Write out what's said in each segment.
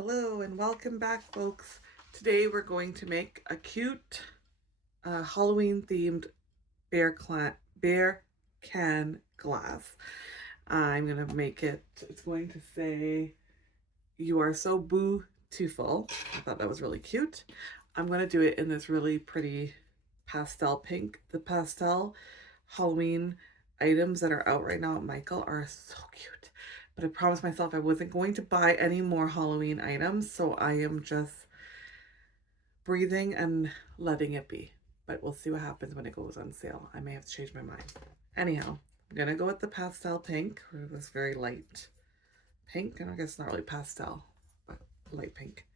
Hello and welcome back, folks. Today we're going to make a cute Halloween themed bear can glass. I'm going to make it, it's going to say, "You are so beautiful." I thought that was really cute. I'm going to do it in this really pretty pastel pink. The pastel Halloween items that are out right now at Michael are so cute. But I promised myself I wasn't going to buy any more Halloween items, so I am just breathing and letting it be. But we'll see what happens when it goes on sale. I may have to change my mind. Anyhow, I'm gonna go with the pastel pink, or this very light pink, and I guess not really pastel, but light pink.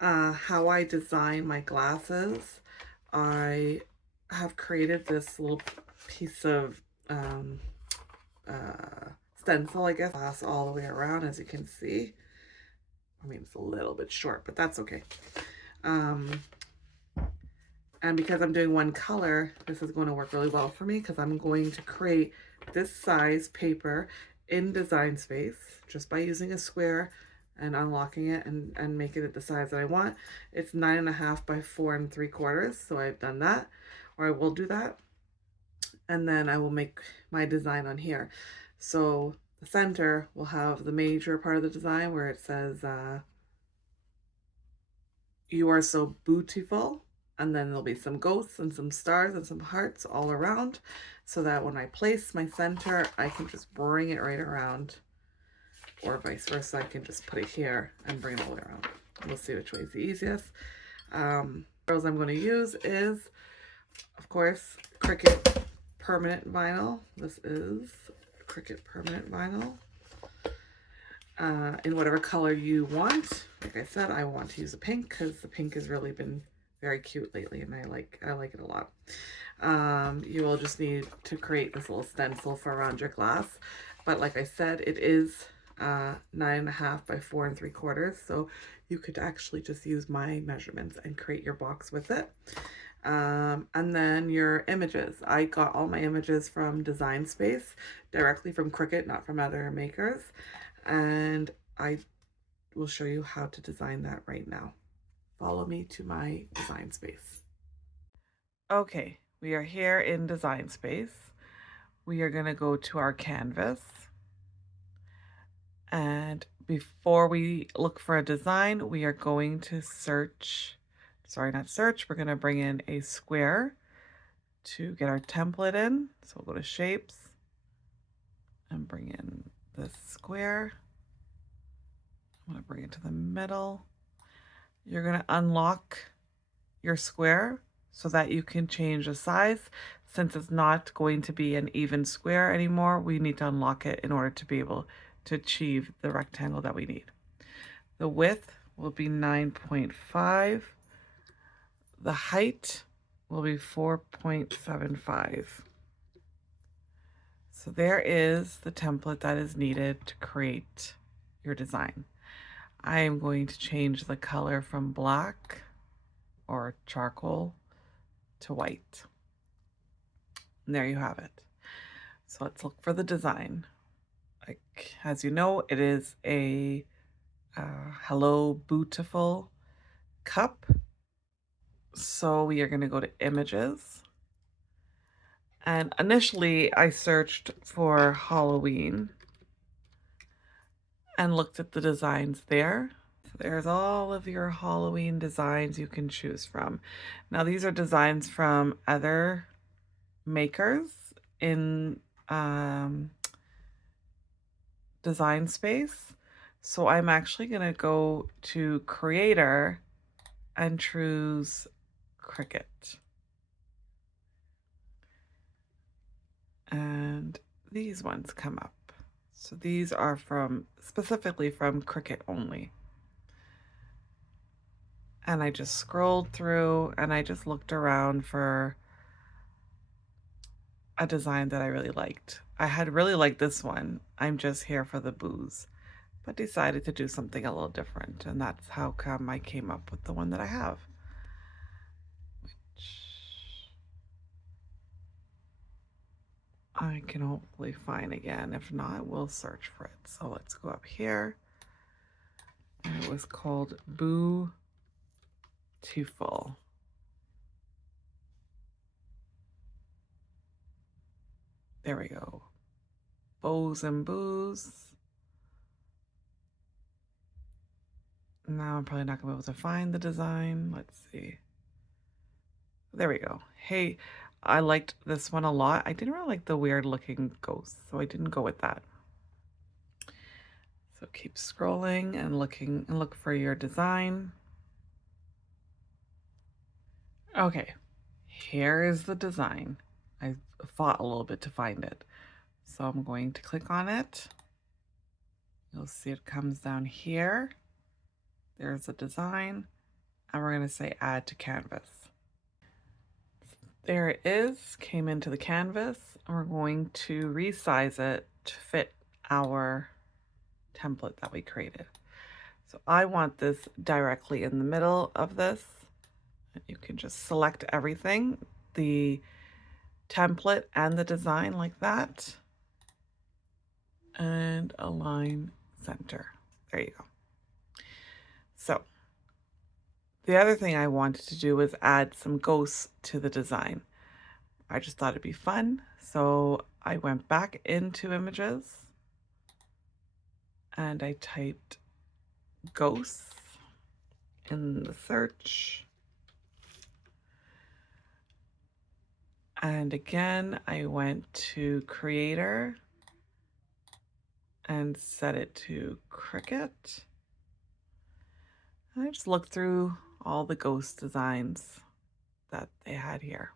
How I design my glasses, I have created this little piece of stencil, I guess, glass all the way around, as you can see. I mean, it's a little bit short, but that's okay. And because I'm doing one color, this is going to work really well for me because I'm going to create this size paper in Design Space just by using a square and unlocking it and making it the size that I want. It's 9.5 by 4 3/4, so I've done that, or I will do that. And then I will make my design on here. So the center will have the major part of the design where it says, "You are so beautiful." And then there'll be some ghosts and some stars and some hearts all around, so that when I place my center, I can just bring it right around, or vice versa. I can just put it here and bring it all the way around. We'll see which way is the easiest. Materials I'm going to use is, of course, Cricut permanent vinyl. This is Cricut permanent vinyl. In whatever color you want. Like I said, I want to use a pink because the pink has really been very cute lately, and I like it a lot. You will just need to create this little stencil for around your glass, but like I said, it is 9.5 by 4 3/4, so you could actually just use my measurements and create your box with it. And then your images. I got all my images from Design Space, directly from Cricut, not from other makers, and I will show you how to design that right now. Follow me to my Design Space. Okay, we are here in Design Space. We are going to go to our canvas. And before we look for a design, we are going to search, we're going to bring in a square to get our template in. So we'll go to Shapes and bring in this square. I'm going to bring it to the middle. You're going to unlock your square so that you can change the size. Since it's not going to be an even square anymore, we need to unlock it in order to be able to achieve the rectangle that we need. The width will be 9.5. The height will be 4.75. So there is the template that is needed to create your design. I am going to change the color from black or charcoal to white. And there you have it. So let's look for the design. Like, as you know, it is a Hello Beautiful cup. So we are going to go to Images. And initially I searched for Halloween and looked at the designs there. So there's all of your Halloween designs you can choose from. Now these are designs from other makers in Design Space. So I'm actually going to go to Creator and choose Cricut. And these ones come up. So these are specifically from Cricut only. And I just scrolled through and I just looked around for a design that I really liked. I had really liked this one, "I'm just here for the booze," but decided to do something a little different. And that's how come I came up with the one that I have. Which I can hopefully find again. If not, we'll search for it. So let's go up here. I It was called Boo-Tiful. There we go. Bows and Boos. Now I'm probably not gonna be able to find the design. Let's see. There we go. Hey, I liked this one a lot. I didn't really like the weird looking ghost, so I didn't go with that. So keep scrolling and looking and look for your design. Okay, here is the design. I fought a little bit to find it. So I'm going to click on it. You'll see it comes down here. There's the design, and we're going to say add to canvas. There it is, came into the canvas, and we're going to resize it to fit our template that we created. So I want this directly in the middle of this. You can just select everything, the template and the design like that, and align center. There you go. So the other thing I wanted to do was add some ghosts to the design. I just thought it'd be fun. So I went back into images and I typed ghosts in the search. And again, I went to creator and set it to Cricut. And I just looked through all the ghost designs that they had here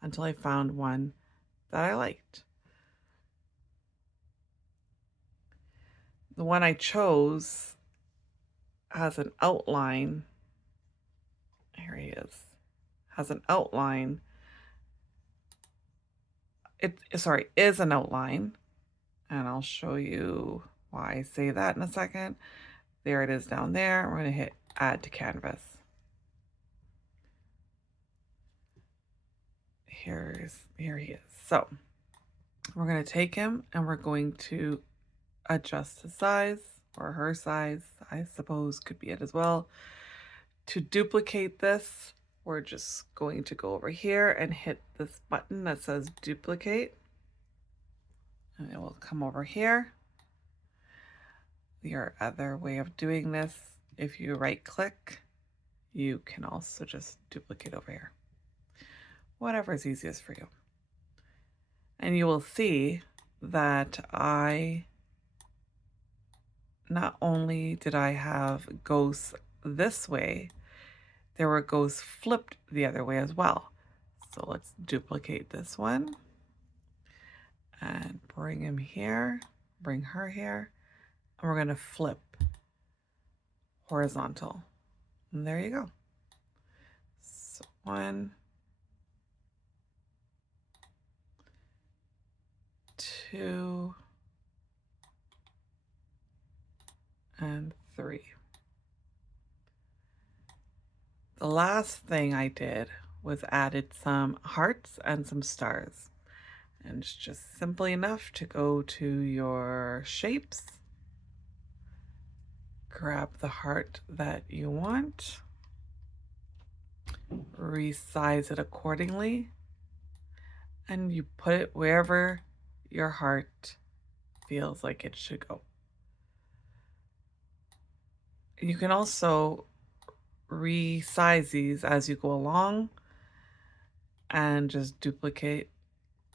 until I found one that I liked. The one I chose has an outline. Here he is. Has an outline. Is an outline. And I'll show you why I say that in a second. There it is down there. We're going to hit add to canvas. Here he is. So we're going to take him and we're going to adjust his size, or her size, I suppose could be it as well. To duplicate this, we're just going to go over here and hit this button that says duplicate. And it will come over here. Your other way of doing this, if you right click, you can also just duplicate over here. Whatever is easiest for you. And you will see that not only did I have ghosts this way, there were ghosts flipped the other way as well. So let's duplicate this one and bring him here, bring her here, and we're going to flip horizontal. And there you go. So 1, 2, and 3. The last thing I did was added some hearts and some stars. And it's just simply enough to go to your shapes, grab the heart that you want, resize it accordingly, and you put it wherever your heart feels like it should go. You can also resize these as you go along and just duplicate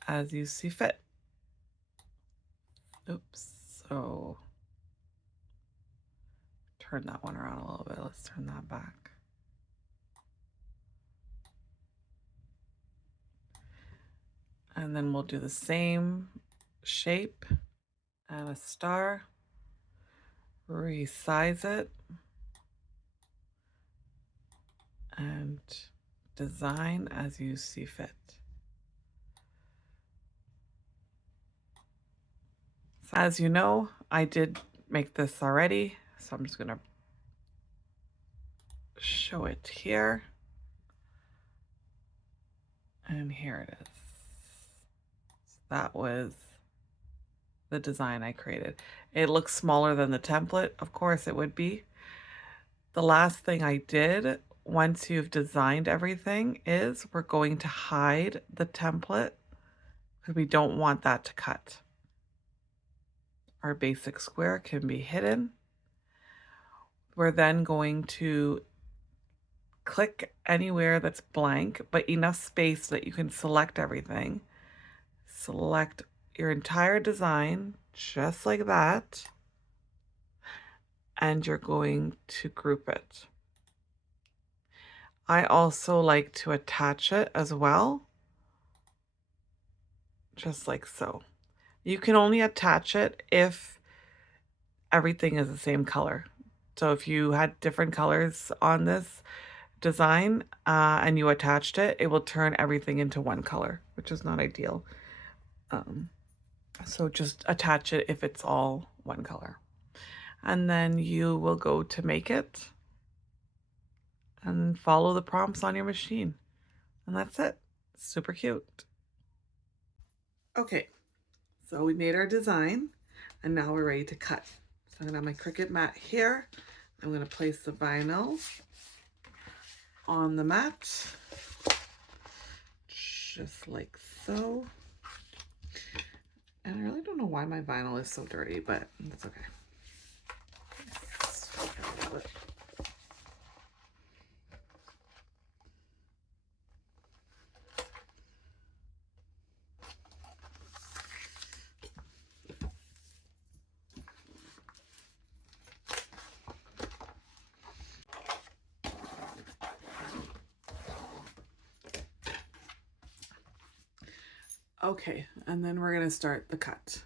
as you see fit. Oops, so turn that one around a little bit. Let's turn that back. And then we'll do the same shape and a star, resize it, and design as you see fit. So as you know, I did make this already, so I'm just going to show it here. And here it is. So that was the design I created. It looks smaller than the template. Of course it would be. The last thing I did once you've designed everything is we're going to hide the template because we don't want that to cut. Our basic square can be hidden. We're then going to click anywhere that's blank, but enough space so that you can select everything. Select your entire design just like that, and you're going to group it. I also like to attach it as well, just like so. You can only attach it if everything is the same color. So if you had different colors on this design and you attached it, it will turn everything into one color, which is not ideal. So just attach it if it's all one color. And then you will go to make it and follow the prompts on your machine. And that's it. Super cute. Okay, so we made our design and now we're ready to cut. So I'm gonna have my Cricut mat here. I'm gonna place the vinyl on the mat, just like so. And I really don't know why my vinyl is so dirty, but it's okay. Okay, and then we're gonna start the cut.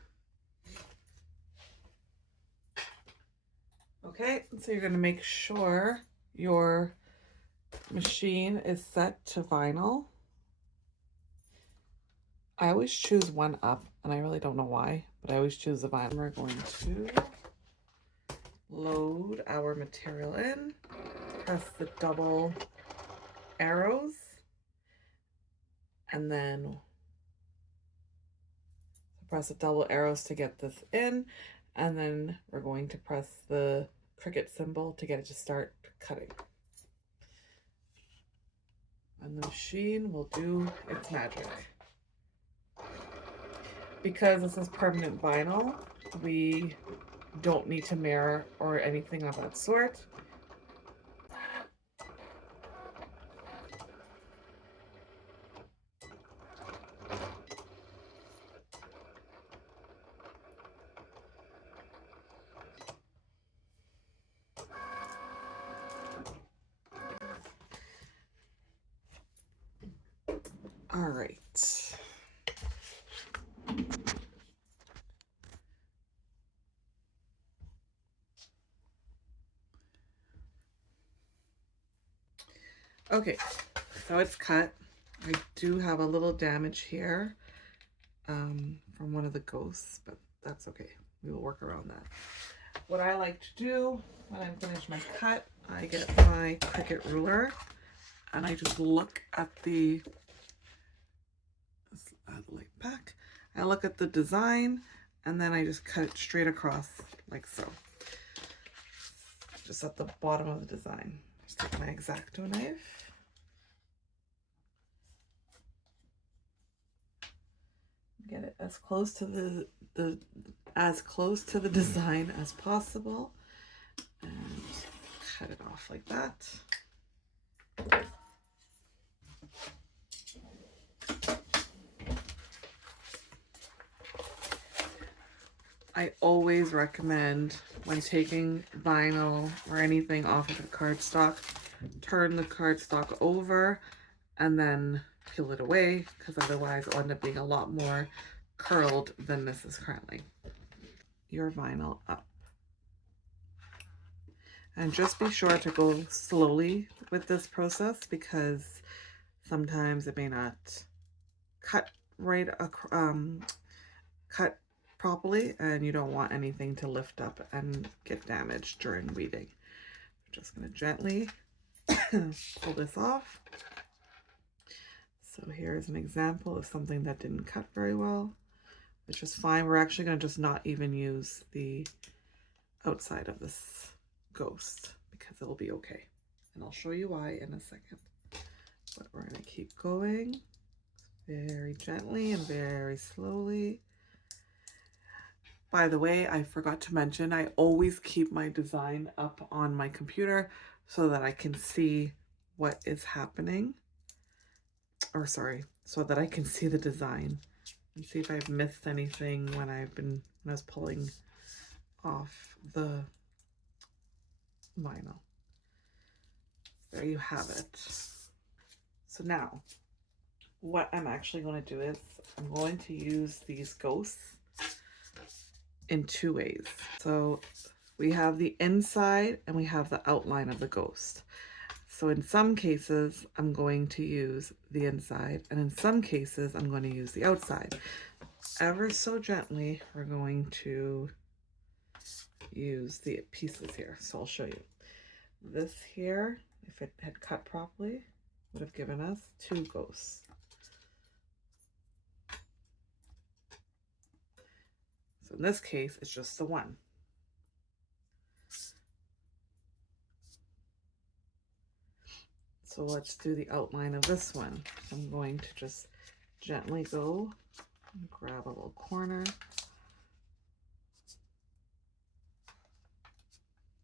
Okay, so you're gonna make sure your machine is set to vinyl. I always choose one up, and I really don't know why, but I always choose the vinyl. We're going to load our material in, press the double arrows, and then press the double arrows to get this in, and then we're going to press the Cricut symbol to get it to start cutting. And the machine will do its magic. Because this is permanent vinyl, we don't need to mirror or anything of that sort. All right. Okay, so it's cut. I do have a little damage here from one of the ghosts, but that's okay. We will work around that. What I like to do when I'm finished my cut, I get my Cricut ruler and I just look at the, let's add the light back. I look at the design and then I just cut it straight across like so. Just at the bottom of the design. Just take my X-Acto knife. Get it as close to the design as possible and cut it off like that. I always recommend when taking vinyl or anything off of a cardstock, turn the cardstock over and then peel it away, because otherwise it'll end up being a lot more curled than this is currently. Your vinyl up. And just be sure to go slowly with this process because sometimes it may not cut right cut properly and you don't want anything to lift up and get damaged during weeding. I'm just going to gently pull this off. So here's an example of something that didn't cut very well, which is fine. We're actually going to just not even use the outside of this ghost because it'll be okay. And I'll show you why in a second. But we're going to keep going very gently and very slowly. By the way, I forgot to mention, I always keep my design up on my computer so that I can see what is happening. Or sorry, so that I can see the design and see if I've missed anything when I was pulling off the vinyl. There you have it. So now what I'm actually going to do is I'm going to use these ghosts in two ways. So we have the inside and we have the outline of the ghost. So in some cases, I'm going to use the inside, and in some cases, I'm going to use the outside. Ever so gently, we're going to use the pieces here. So I'll show you. This here, if it had cut properly, would have given us two ghosts. So in this case, it's just the one. So let's do the outline of this one. I'm going to just gently go and grab a little corner.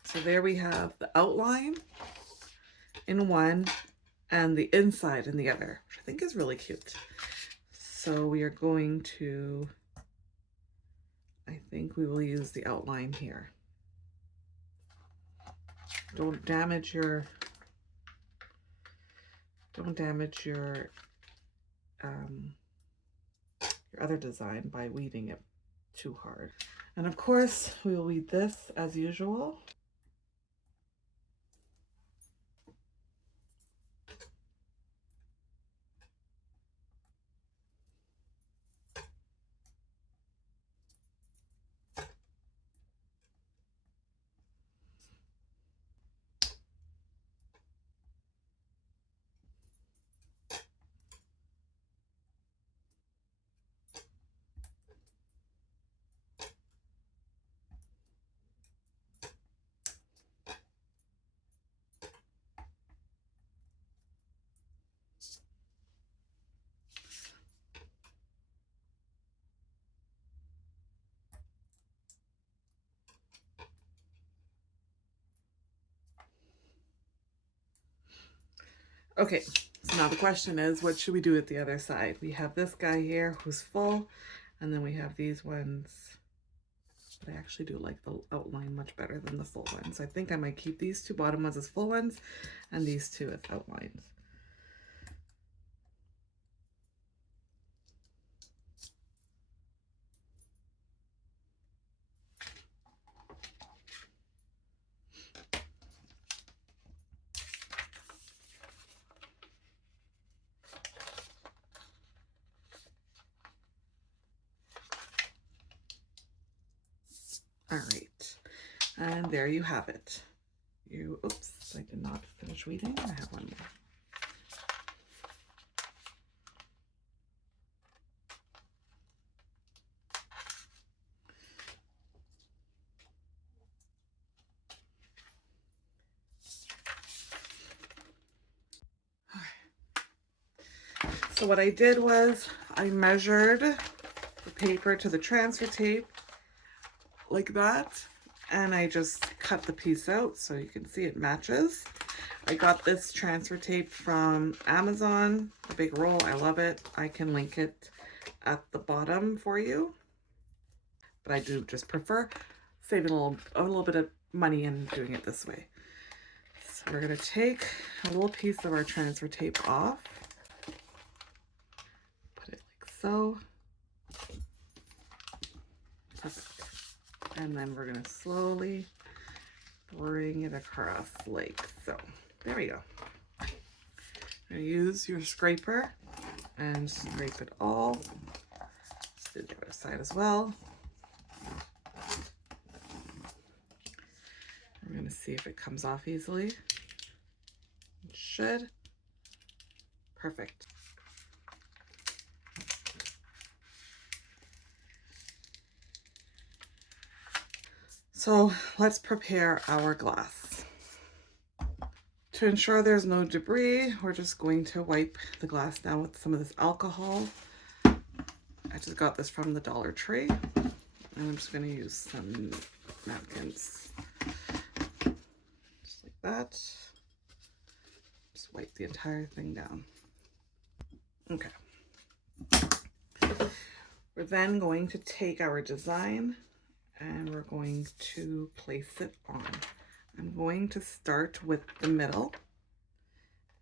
So there we have the outline in one and the inside in the other, which I think is really cute. So we are going to, I think we will use the outline here. Don't damage your other design by weeding it too hard. And of course, we will weed this as usual. Okay, so now the question is, what should we do with the other side? We have this guy here who's full, and then we have these ones. But I actually do like the outline much better than the full ones. I think I might keep these two bottom ones as full ones and these two as outlines. All right, and there you have it. Oops, I did not finish weeding. I have one more. So what I did was I measured the paper to the transfer tape like that, and I just cut the piece out so you can see it matches. I got this transfer tape from Amazon, a big roll. I love it. I can link it at the bottom for you, but I do just prefer saving a little bit of money and doing it this way. So we're gonna take a little piece of our transfer tape off, put it like so. Perfect. And then we're gonna slowly bring it across like so. There we go. You're gonna use your scraper and scrape it all. Do the other side as well. We're gonna see if it comes off easily. It should. Perfect. So let's prepare our glass. To ensure there's no debris, we're just going to wipe the glass down with some of this alcohol. I just got this from the Dollar Tree, and I'm just going to use some napkins, just like that. Just wipe the entire thing down. Okay. We're then going to take our design and we're going to place it on. I'm going to start with the middle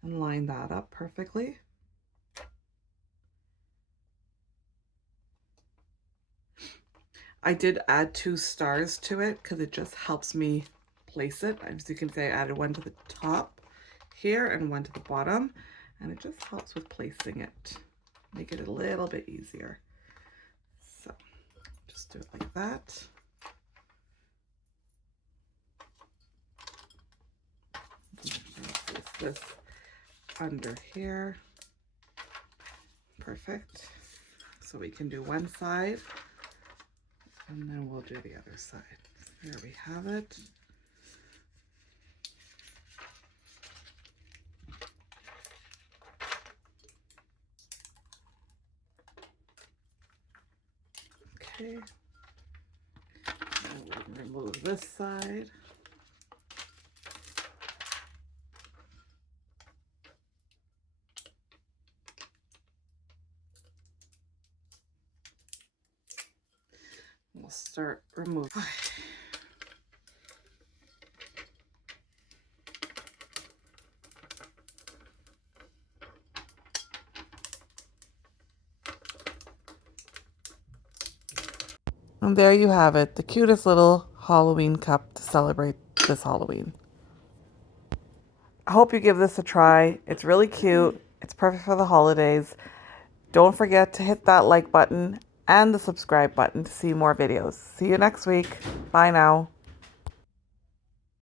and line that up perfectly. I did add 2 stars to it because it just helps me place it. As you can see, I added one to the top here and one to the bottom, and it just helps with placing it, make it a little bit easier. So just do it like that. Place this under here. Perfect. So we can do one side and then we'll do the other side. There we have it. Okay. Now we'll remove this side. We'll start removing. And there you have it, the cutest little Halloween cup to celebrate this Halloween. I hope you give this a try. It's really cute. It's perfect for the holidays. Don't forget to hit that like button and the subscribe button to see more videos. See you next week. Bye now.